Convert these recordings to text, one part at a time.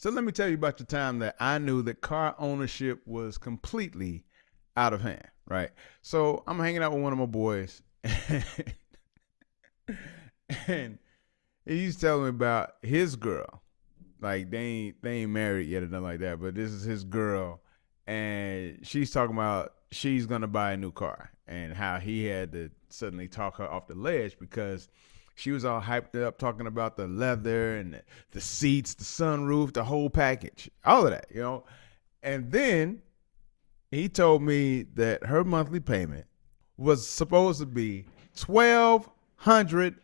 So let me tell you about the time that I knew that car ownership was completely out of hand, right? So I'm hanging out with one of my boys, and he's telling me about his girl. Like they ain't married yet or nothing like that, but this is his girl, and she's talking about she's gonna buy a new car and how he had to suddenly talk her off the ledge because she was all hyped up talking about the leather and the seats, the sunroof, the whole package, all of that. And then he told me that her monthly payment was supposed to be $1,200.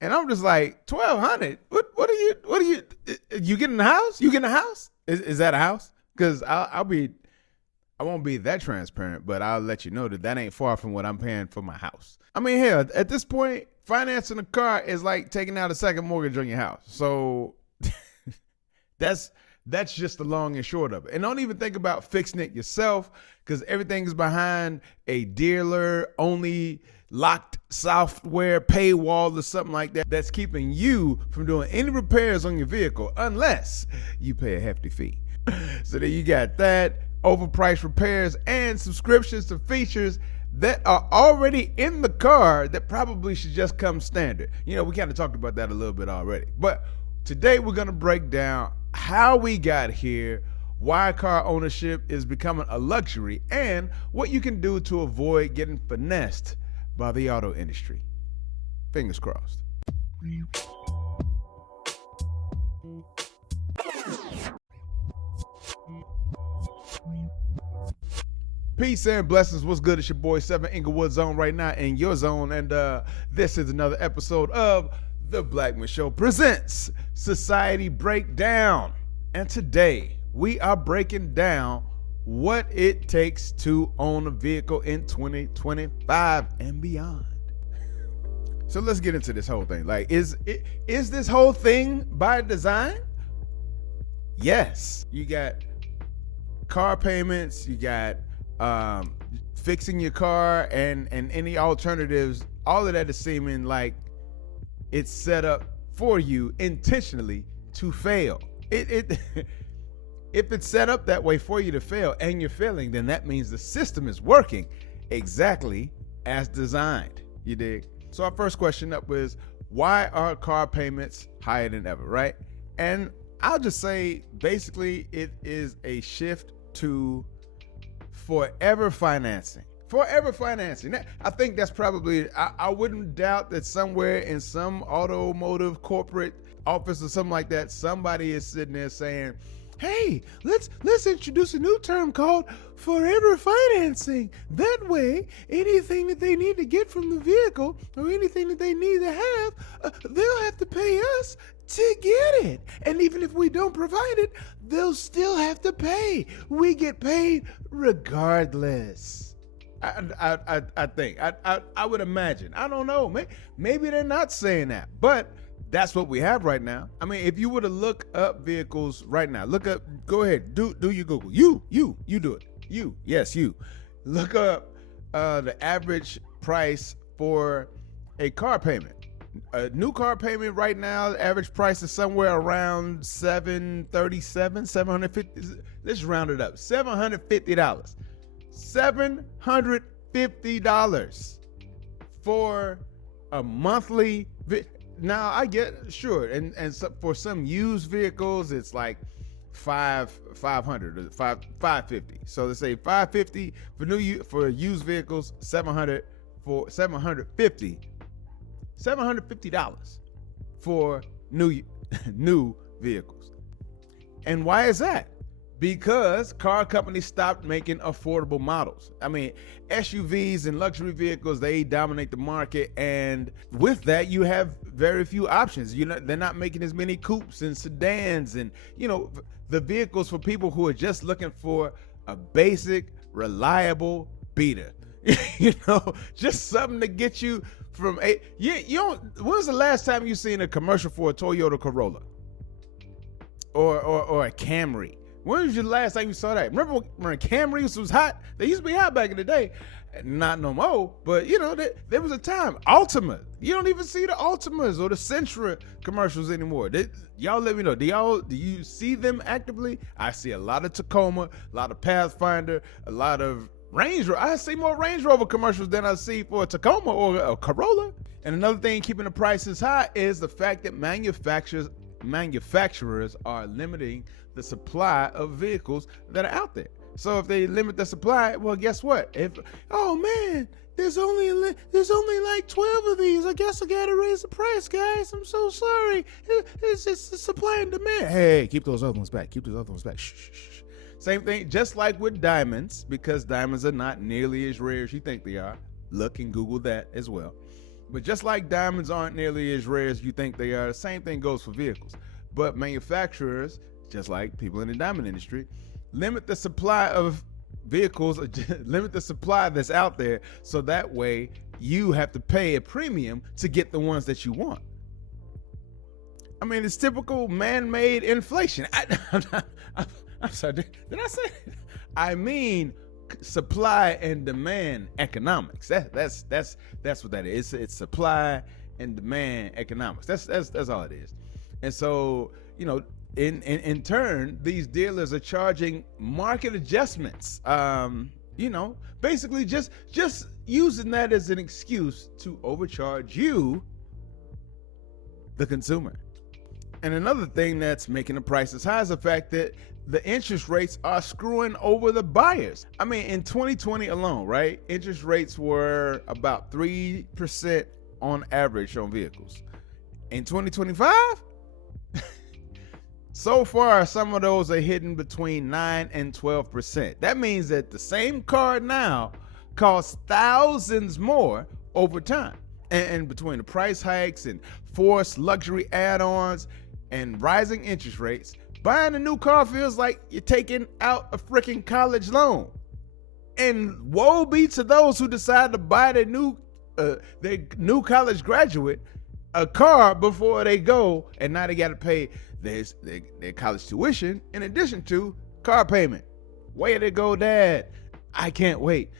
And I'm just like, 1,200? What are you getting a house? You getting a house? Is that a house? Because I won't be that transparent, but I'll let you know that ain't far from what I'm paying for my house. I mean, hell, at this point, financing a car is like taking out a second mortgage on your house. So that's just the long and short of it. And don't even think about fixing it yourself because everything is behind a dealer only locked software paywall or something like that that's keeping you from doing any repairs on your vehicle unless you pay a hefty fee. So then you got that, overpriced repairs, and subscriptions to features that are already in the car that probably should just come standard. We kind of talked about that a little bit already. But today we're going to break down how we got here, why car ownership is becoming a luxury, and what you can do to avoid getting finessed by the auto industry. Fingers crossed. Peace and blessings. What's good? It's your boy 7 Inglewood Zone right now in your zone. And this is another episode of The Blackman Show presents Society Breakdown. And today we are breaking down what it takes to own a vehicle in 2025 and beyond. So let's get into this whole thing. Like, is this whole thing by design? Yes. You got car payments, you got fixing your car and any alternatives. All of that is seeming like it's set up for you intentionally to fail. If it's set up that way for you to fail and you're failing, then that means the system is working exactly as designed. You dig? So our first question up is, why are car payments higher than ever, right? And I'll just say, basically, it is a shift to forever financing. Forever financing. I think that's probably, I wouldn't doubt that somewhere in some automotive corporate office or something like that, somebody is sitting there saying, hey, let's introduce a new term called forever financing. That way, anything that they need to get from the vehicle or anything that they need to have, they'll have to pay us to get it. And even if we don't provide it, they'll still have to pay. We get paid regardless. I think. I would imagine. I don't know. Maybe they're not saying that, but that's what we have right now. I mean, if you were to look up vehicles right now, go ahead, do your Google. You do it. You. Look up the average price for a car payment. A new car payment right now, the average price is somewhere around $750. Let's round it up. $750. $750 for a monthly. Now I get sure, and so for some used vehicles, it's like 500 or 550. So let's say 550 for used vehicles, 700 for $750 for new vehicles. And why is that? Because car companies stopped making affordable models. I mean, SUVs and luxury vehicles, they dominate the market. And with that, you have very few options. They're not making as many coupes and sedans and, the vehicles for people who are just looking for a basic, reliable beater. Just something to get you from when was the last time you seen a commercial for a Toyota Corolla or a Camry? When was the last time you saw that? Remember when Camrys was hot? They used to be hot back in the day. Not no more, but you know, there was a time. Altima. You don't even see the Altimas or the Sentra commercials anymore. Y'all let me know. Do you see them actively? I see a lot of Tacoma, a lot of Pathfinder, a lot of Range Rover. I see more Range Rover commercials than I see for a Tacoma or a Corolla. And another thing keeping the prices high is the fact that manufacturers are limiting the supply of vehicles that are out there. So if they limit the supply, well, guess what? Oh man, there's only like 12 of these. I guess I gotta raise the price, guys. I'm so sorry. It's just supply and demand. Hey, keep those other ones back. Keep those other ones back. Shh. Same thing, just like with diamonds, because diamonds are not nearly as rare as you think they are. Look and Google that as well. But just like diamonds aren't nearly as rare as you think they are, the same thing goes for vehicles. But manufacturers, just like people in the diamond industry, limit the supply of vehicles, limit the supply that's out there, so that way you have to pay a premium to get the ones that you want. I mean, it's typical man-made inflation. I'm sorry, did I say? I mean, supply and demand economics. That's what that is. It's supply and demand economics. That's all it is. And so, you know, in turn, these dealers are charging market adjustments. You know, basically just using that as an excuse to overcharge you, the consumer. And another thing that's making the prices high is the fact that the interest rates are screwing over the buyers. I mean, in 2020 alone, right? Interest rates were about 3% on average on vehicles. In 2025, so far, some of those are hitting between 9 and 12%. That means that the same car now costs thousands more over time. And between the price hikes and forced luxury add-ons and rising interest rates, buying a new car feels like you're taking out a freaking college loan. And woe be to those who decide to buy their new college graduate a car before they go, and now they got to pay their college tuition in addition to car payment. Way to go, Dad. I can't wait.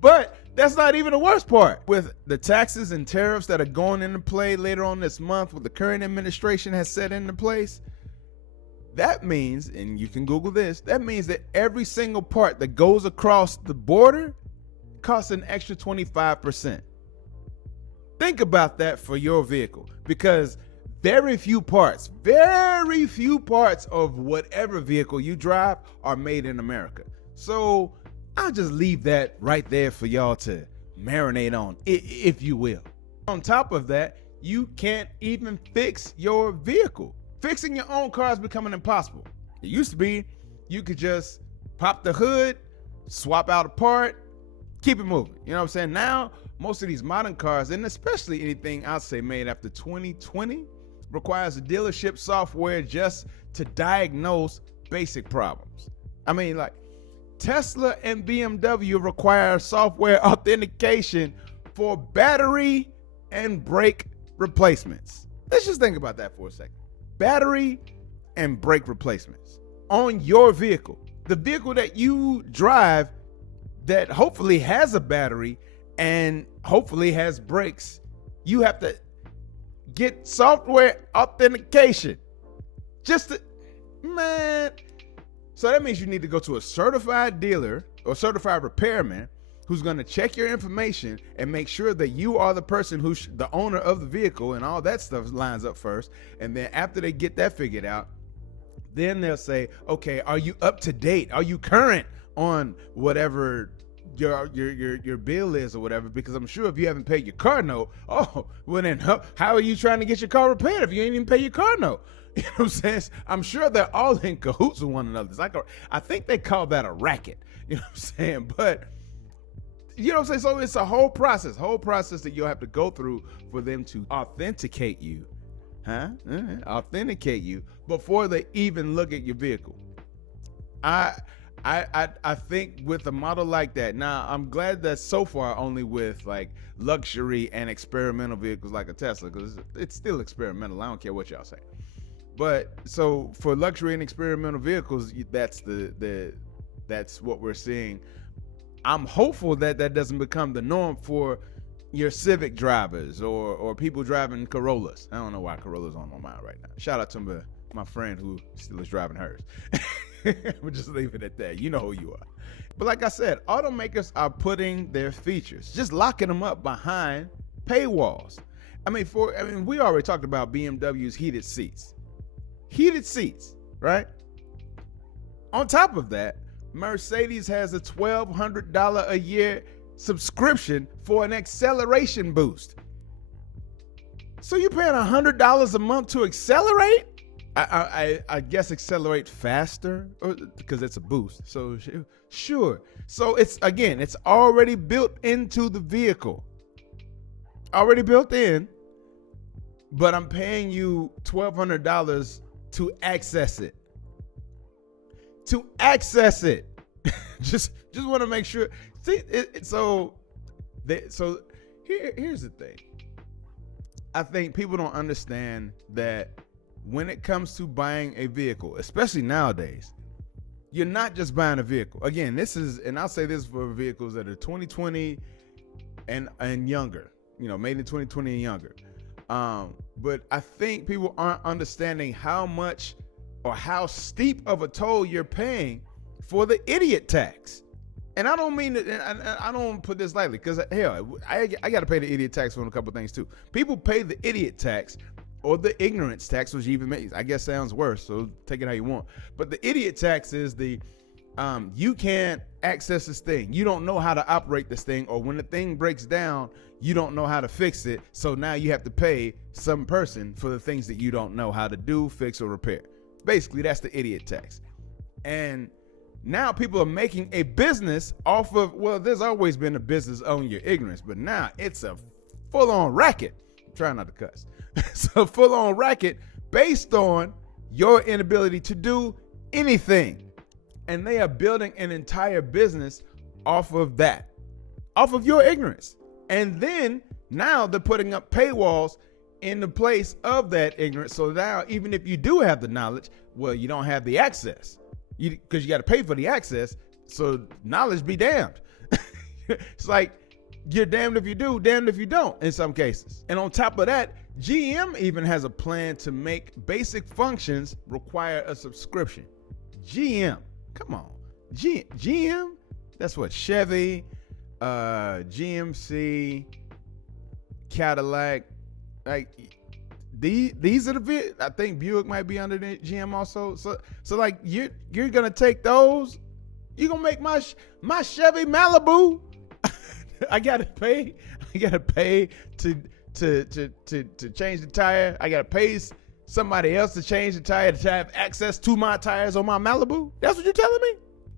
But that's not even the worst part. With the taxes and tariffs that are going into play later on this month, what the current administration has set into place, that means, and you can Google this, that means that every single part that goes across the border costs an extra 25%. Think about that for your vehicle, because very few parts of whatever vehicle you drive are made in America. So I'll just leave that right there for y'all to marinate on, if you will. On top of that, you can't even fix your vehicle. Fixing your own car is becoming impossible. It used to be you could just pop the hood, swap out a part, keep it moving. You know what I'm saying? Now, most of these modern cars, and especially anything I'll say made after 2020, requires a dealership software just to diagnose basic problems. I mean, like Tesla and BMW require software authentication for battery and brake replacements. Let's just think about that for a second. Battery and brake replacements on your vehicle. The vehicle that you drive that hopefully has a battery and hopefully has brakes, you have to get software authentication. So that means you need to go to a certified dealer or certified repairman who's going to check your information and make sure that you are the person who's the owner of the vehicle, and all that stuff lines up first. And then after they get that figured out, then they'll say, okay, are you up to date? Are you current on whatever your bill is or whatever? Because I'm sure if you haven't paid your car note, well then how are you trying to get your car repaired if you ain't even pay your car note? You know what I'm saying? I'm sure they're all in cahoots with one another. It's like I think they call that a racket. You know what I'm saying? But you know what I'm saying? So it's a whole process that you'll have to go through for them to authenticate you. Authenticate you before they even look at your vehicle. I think with a model like that, now I'm glad that so far only with like luxury and experimental vehicles like a Tesla, because it's still experimental. I don't care what y'all say. But so for luxury and experimental vehicles, that's what we're seeing. I'm hopeful that that doesn't become the norm for your Civic drivers or people driving Corollas. I don't know why Corolla's on my mind right now. Shout out to my friend who still is driving hers. We'll just leave it at that. You know who you are. But like I said, automakers are putting their features, just locking them up behind paywalls. I mean, we already talked about BMW's heated seats. Heated seats, right? On top of that, Mercedes has a $1,200 a year subscription for an acceleration boost. So you're paying $100 a month to accelerate? I guess accelerate faster because it's a boost. So sure. So it's already built into the vehicle. Already built in, but I'm paying you $1,200 to access it. To access it. just want to make sure. See, here's the thing. I think people don't understand that when it comes to buying a vehicle, especially nowadays, you're not just buying a vehicle. Again, and I'll say this for vehicles that are 2020 and younger, made in 2020 and younger. But I think people aren't understanding how much or how steep of a toll you're paying for the idiot tax. And I don't mean that, I don't put this lightly, because hell, I got to pay the idiot tax on a couple of things too. People pay the idiot tax or the ignorance tax, which even makes, I guess, sounds worse. So take it how you want. But the idiot tax is you can't access this thing. You don't know how to operate this thing, or when the thing breaks down, you don't know how to fix it. So now you have to pay some person for the things that you don't know how to do, fix, or repair. Basically, that's the idiot tax. And now people are making a business off of, well, there's always been a business on your ignorance, but now it's a full-on racket. I'm trying not to cuss. It's a full-on racket based on your inability to do anything. And they are building an entire business off of that, off of your ignorance. And then now they're putting up paywalls in the place of that ignorance. So now, even if you do have the knowledge, well, you don't have the access. Because you got to pay for the access, so knowledge be damned. It's like you're damned if you do, damned if you don't in some cases. And on top of that, GM even has a plan to make basic functions require a subscription. GM, come on. GM? That's what Chevy, GMC, Cadillac, like these are the, I think Buick might be under the GM also. So like you're gonna take those, you're gonna make my Chevy Malibu. I gotta pay to change the tire. I gotta pay somebody else to change the tire to have access to my tires on my Malibu. That's what you're telling me?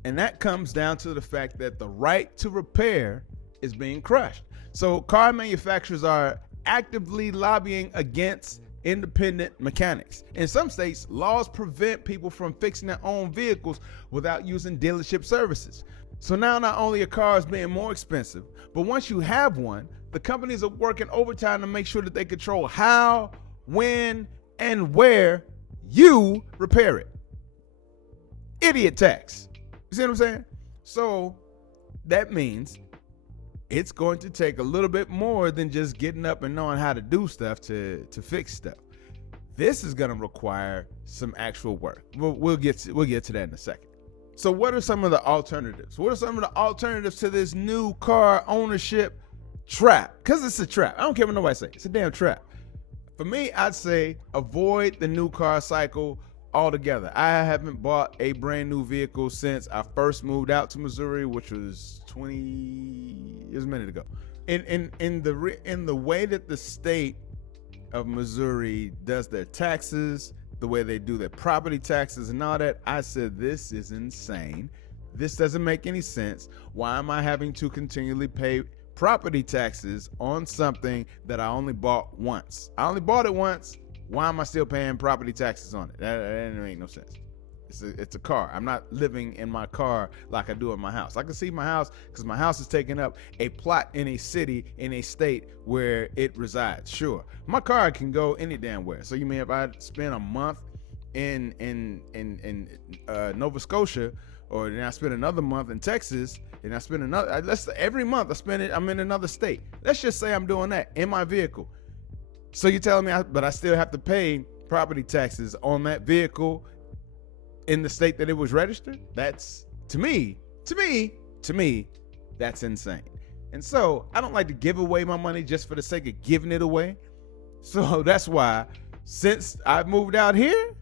And that comes down to the fact that the right to repair is being crushed. So car manufacturers are actively lobbying against independent mechanics. In some states, laws prevent people from fixing their own vehicles without using dealership services. So now not only are cars being more expensive, but once you have one, the companies are working overtime to make sure that they control how, when, and where you repair it. Idiot tax. You see what I'm saying? So that means it's going to take a little bit more than just getting up and knowing how to do stuff to fix stuff. This is going to require some actual work. We'll get to that in a second. So what are some of the alternatives? What are some of the alternatives to this new car ownership trap? Because it's a trap. I don't care what nobody says. It's a damn trap. For me, I'd say avoid the new car cycle altogether. I haven't bought a brand new vehicle since I first moved out to Missouri, which was a minute ago. In the way that the state of Missouri does their taxes, the way they do their property taxes and all that, I said, this is insane. This doesn't make any sense. Why am I having to continually pay property taxes on something that I only bought once? I only bought it once. Why am I still paying property taxes on it? That make no sense. It's a car. I'm not living in my car like I do in my house. I can see my house because my house is taking up a plot in a city, in a state where it resides. Sure. My car can go any damn where. So you mean if I spend a month in Nova Scotia, or then I spend another month in Texas, and I spend another. Every month I spend it. I'm in another state. Let's just say I'm doing that in my vehicle. So you're telling me, but I still have to pay property taxes on that vehicle in the state that it was registered? That's to me, that's insane. And so I don't like to give away my money just for the sake of giving it away. So that's why, since I've moved out here,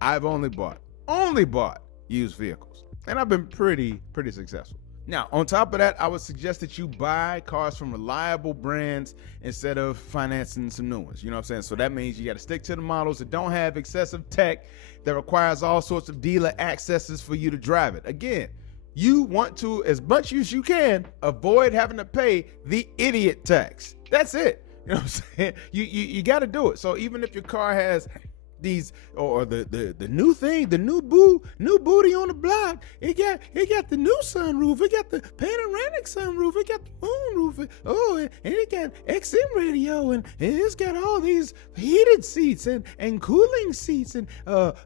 I've only bought used vehicles, and I've been pretty successful. Now, on top of that, I would suggest that you buy cars from reliable brands instead of financing some new ones. You know what I'm saying? So that means you got to stick to the models that don't have excessive tech that requires all sorts of dealer accesses for you to drive it. Again, you want to, as much as you can, avoid having to pay the idiot tax. That's it. You know what I'm saying? You got to do it. So even if your car has these, or the new thing, the new booty on the block, it got the new sunroof, it got the panoramic sunroof, it got the moonroof, and it got XM radio, and it's got all these heated seats and cooling seats, and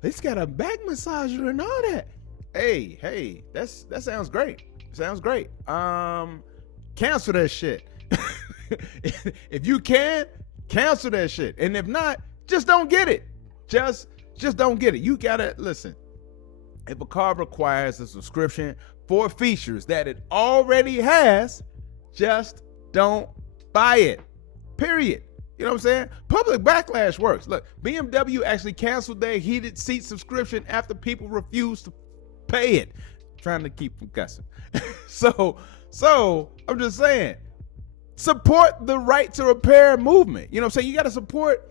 it's got a back massager and all that. Hey, that sounds great. Sounds great. Cancel that shit. If you can, cancel that shit. And if not, just don't get it. Just don't get it. You gotta listen. If a car requires a subscription for features that it already has, just don't buy it. Period. You know what I'm saying? Public backlash works. Look, BMW actually canceled their heated seat subscription after people refused to pay it. Trying to keep from cussing. So I'm just saying, support the right to repair movement. You know what I'm saying? You got to support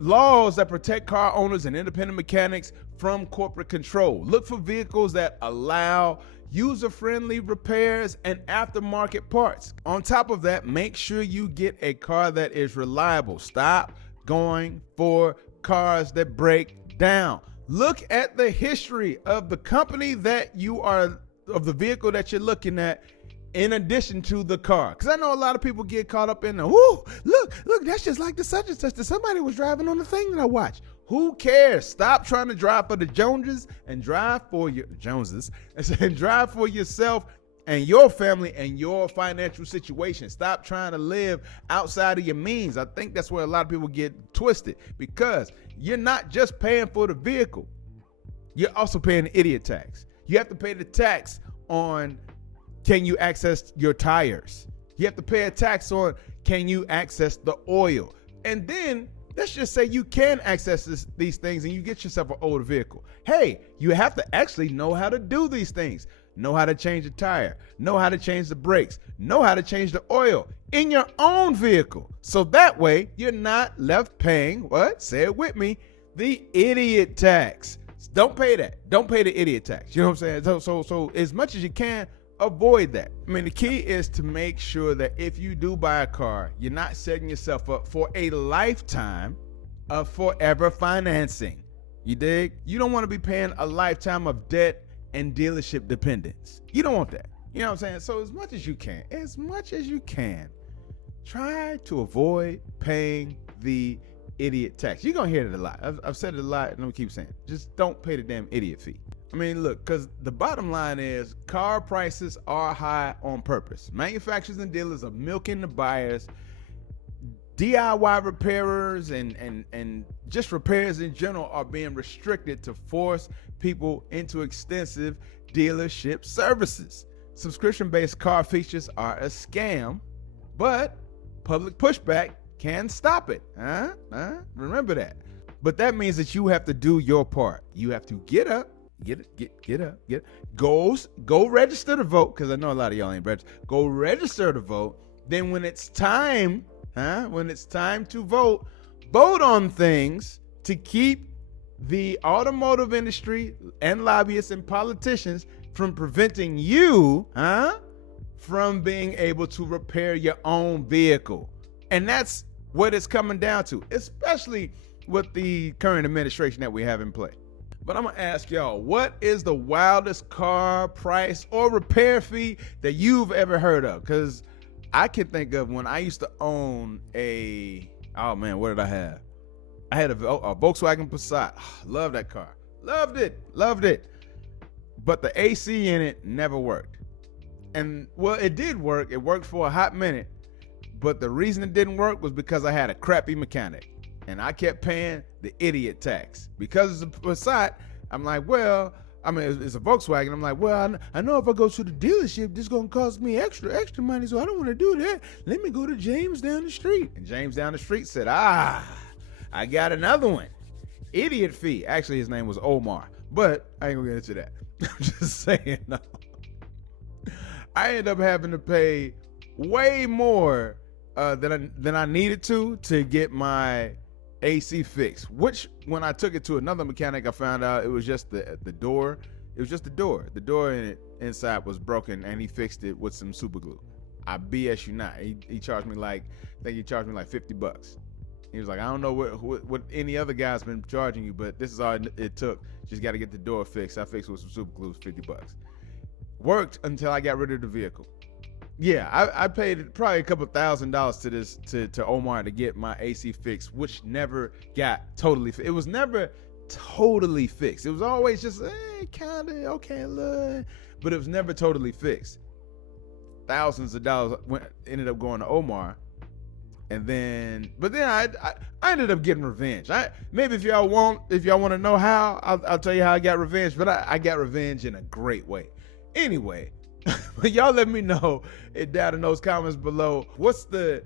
laws that protect car owners and independent mechanics from corporate control. Look for vehicles that allow user-friendly repairs and aftermarket parts. On top of that, make sure you get a car that is reliable. Stop going for cars that break down. Look at the history of the company that you are, of the vehicle that you're looking at, in addition to the car. Because I know a lot of people get caught up in the, look, that's just like the such and such that somebody was driving on the thing that I watched. Who cares? Stop trying to drive for the Joneses and drive for your Joneses and drive for yourself and your family and your financial situation. Stop trying to live outside of your means. I think that's where a lot of people get twisted, because you're not just paying for the vehicle. You're also paying the idiot tax. You have to pay the tax on, can you access your tires? You have to pay a tax on, can you access the oil? And then let's just say you can access these things and you get yourself an older vehicle. Hey, you have to actually know how to do these things. Know how to change the tire, know how to change the brakes, know how to change the oil in your own vehicle. So that way you're not left paying, what? Say it with me, the idiot tax. Don't pay that. Don't pay the idiot tax. You know what I'm saying? So as much as you can, avoid that. I mean, the key is to make sure that if you do buy a car, you're not setting yourself up for a lifetime of forever financing. You dig? You don't want to be paying a lifetime of debt and dealership dependence. You don't want that. You know what I'm saying? So as much as you can, try to avoid paying the idiot tax. You're going to hear it a lot. I've said it a lot, and I'm going to keep saying it. Just don't pay the damn idiot fee. I mean, look, because the bottom line is car prices are high on purpose. Manufacturers and dealers are milking the buyers. DIY repairers and just repairs in general are being restricted to force people into extensive dealership services. Subscription-based car features are a scam, but public pushback can stop it. Remember that. But that means that you have to do your part. You have to get up. Go register to vote, because I know a lot of y'all ain't registered. Go register to vote. Then when it's time to vote on things to keep the automotive industry and lobbyists and politicians from preventing you from being able to repair your own vehicle. And that's what it's coming down to, especially with the current administration that we have in play. But I'm gonna ask y'all, what is the wildest car price or repair fee that you've ever heard of? Because I can think of when I used to own what did I have? I had a Volkswagen Passat. Love that car. Loved it. But the AC in it never worked. And well, it did work. It worked for a hot minute. But the reason it didn't work was because I had a crappy mechanic. And I kept paying the idiot tax. Because it's a Passat, I'm like, well, I mean, it's a Volkswagen. I'm like, well, I know if I go to the dealership, this is going to cost me extra money, so I don't want to do that. Let me go to James down the street. And James down the street said, I got another one. Idiot fee. Actually, his name was Omar, but I ain't going to get into that. I'm just saying, no. I ended up having to pay way more than I needed to get my AC fixed, which when I took it to another mechanic, I found out it was just the door. It was just the door. The door in it inside was broken, and he fixed it with some super glue. I BS you not. He charged me like, I think he charged me like $50. He was like, I don't know what any other guy's been charging you, but this is all it took. Just got to get the door fixed. I fixed it with some super glue, $50. Worked until I got rid of the vehicle. Yeah, I paid probably a couple $1,000s to Omar to get my AC fixed, which never got totally fixed. It was never totally fixed. It was always just kind of okay, look, but it was never totally fixed. Thousands of dollars ended up going to Omar, but then I ended up getting revenge. Maybe if y'all want to know how, I'll tell you how I got revenge. But I got revenge in a great way. Anyway. But y'all let me know it down in those comments below. What's the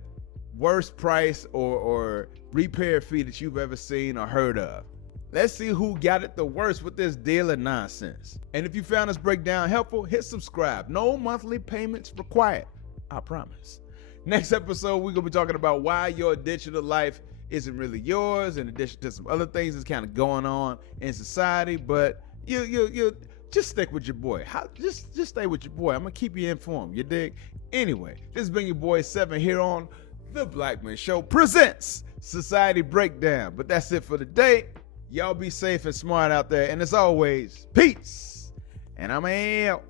worst price or repair fee that you've ever seen or heard of? Let's see who got it the worst with this dealer nonsense. And if you found this breakdown helpful, hit subscribe. No monthly payments required. I promise. Next episode, we're going to be talking about why your digital life isn't really yours, in addition to some other things that's kind of going on in society. But you just stick with your boy. Just stay with your boy. I'm going to keep you informed. You dig? Anyway, this has been your boy 7 here on The Black Man Show presents Society Breakdown. But that's it for today. Y'all be safe and smart out there. And as always, peace. And I'm out.